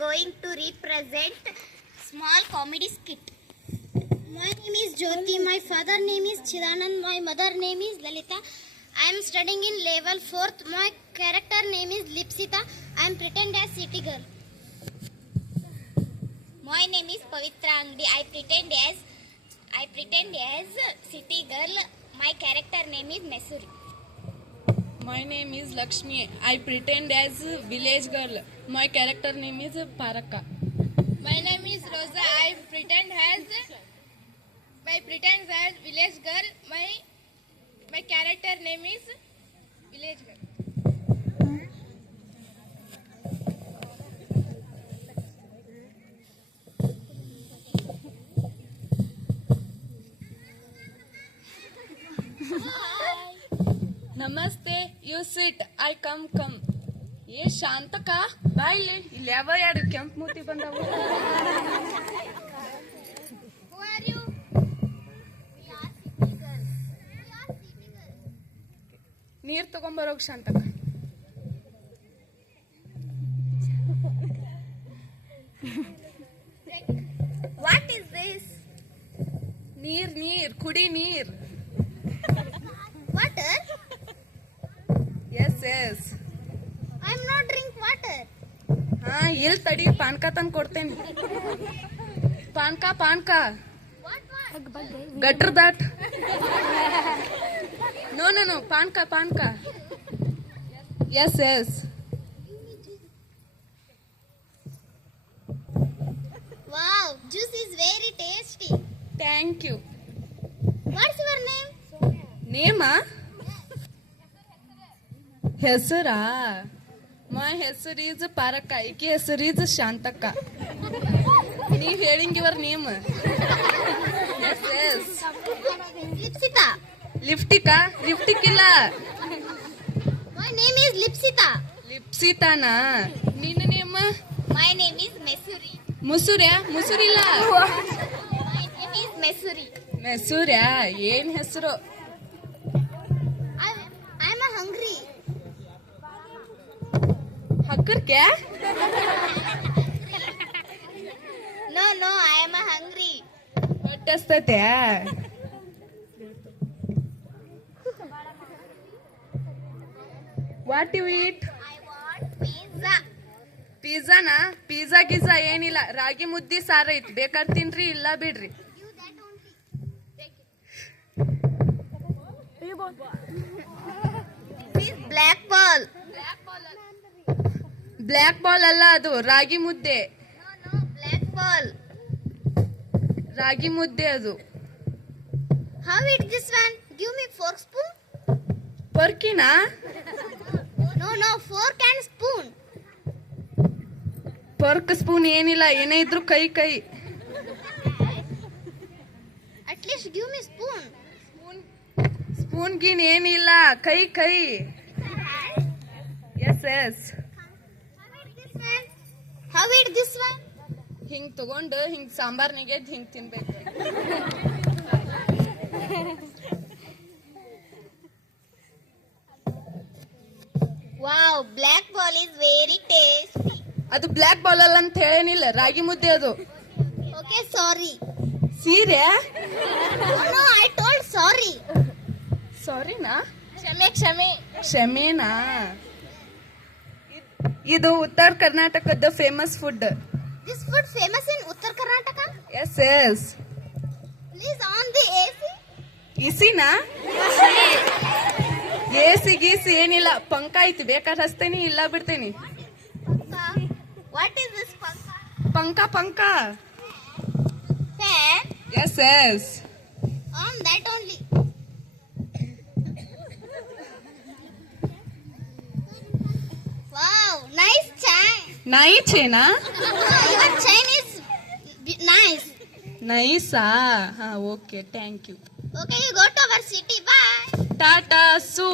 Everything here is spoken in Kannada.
going to represent small comedy skit. My name is Jyoti. My father name is Chidanand. My mother name is Lalita. I am studying in level 4th. My character name is Lipsita. I am pretend as city girl. My name is Pavitra Angdi. I pretend as city girl. My character name is Mesuri. My name is Lakshmi. I pretend as village girl. My character name is Paraka. My name is Rosa. I pretend as village girl. My character name is village girl. ನಮಸ್ತೆ ಯು ಸಿಟ್ ಐ ಕಮ್ ಏ ಶಾಂತಕ ಬಾ ಇಲ್ಲಿ ಯಾವ ಎರಡು ಕೆಂಪು ಮೂತಿ ಬಂದವು Who are you? We are city girls. ನೀರ್ ತಗೊಂಬರೋಗ್ ಶಾಂತಕ What is this? ನೀರ್ ಕುಡಿ ನೀರ್ Water? Yes I am not drink water. ಹಾ ಇಲ್ ತಡಿ ಪಾನ್ಕ ತಂದ್ ಕೊಡ್ತೇನೆ ಪಾನ್ಕ What? ಗಟ್ರ ದಾಟ್ ನೋ ಪಾನ್ಕ ಎಸ್ Wow, juice is very tasty. Thank you What's your name? ನೇಮ ಹೆಸರಾ ಮೈ ಹೆಸರು ಈಸ್ ಪಾರಕ್ಕ ಈಕೆ ಹೆಸರು ಈಸ್ ಶಾಂತಕ್ಕ ನೀವ್ ಹೇಳಿಂಗ್ ಇವರ್ ನೇಮ್ ಎಸ್ Lipsita. ಲಿಫ್ಟಿಕ್ ಇಲ್ಲ My name is Lipsita. ಲಿಪ್ಸಿತಾನಾ ನಿನ್ನ ನೇಮ My name is Mesuri. ಮುಸುರಿಲ್ಲ My name is Mesuri. ಮೆಸೂರ್ಯಾ ಏನ್ ಹೆಸರು I'm a hungry. ಹಕ್ಕರ್ಕ್ಯಾ No, I am a hungry. ಹೊಟ್ಟಸ್ತತ್ಯಾ what you eat I want pizza. Pizza ಗಿಜ್ಜಾ ಏನಿಲ್ಲ ರಾಗಿ ಮುದ್ದಿ ಸಾರ ಐತಿ ಬೇಕಾದ್ ತಿನ್ರಿ ಇಲ್ಲ ಬಿಡ್ರಿ Give that only. Take it. Please black ball. Black ball ಅಲ್ಲ ಅದು ರಾಗಿ ಮುದ್ದೆ No, black ball. ರಾಗಿ ಮುದ್ದೆ ಅದು How eat this one? Give me fork spoon. ಪರ್ಕಿನಾ No, fork and spoon. Fork spoon ಏನಿಲ್ಲ ಏನೇ ಇದ್ರು ಕೈ At least give me spoon. Spoon ಗೀನ್ ಏನಿಲ್ಲ ಕೈ yes How eat this one? ಹಿಂಗ್ ತಗೊಂಡು ಹಿಂಗ್ ಸಾಂಬಾರ್ನಿಗೆ ಹಿಂಗ್ ತಿನ್ಬೇಕು Wow, black ball is very tasty. ಅದು ಬ್ಲ್ಯಾಕ್ ಬಾಲ್ ಅಲ್ಲ ಅಂತ ಹೇಳೇನಿಲ್ಲ ರಾಗಿ ಮುದ್ದೆ ಅದು Okay, sorry. ಸೀರೆ No, I told sorry. ಸಾರಿನಾ ಕ್ಷಮೆ. ಕ್ಷಮೇನಾ ಇದು ಉತ್ತರ ಕರ್ನಾಟಕದ famous food This food famous in Uttar Karnataka? Yes Please on the AC. ಇಸಿನಾ ಎಸಿ ಗೀಸಿ ಏನಿಲ್ಲ ಪಂಕ ಐತಿ ಬೇಕಾದ್ರೆ ಹಚ್ತೇನಿ ಇಲ್ಲ ಬಿಡ್ತೇನಿ What is this panka? ಪಂಕ Fan? Yes On that only. Wow, nice chain. ನಾಯಿ ಚೇನಾ Your chain is nice. ನೈಸಾ ಹಾ okay thank you Okay, you go to our city. Bye. ಟಾಟಾ ಸೂ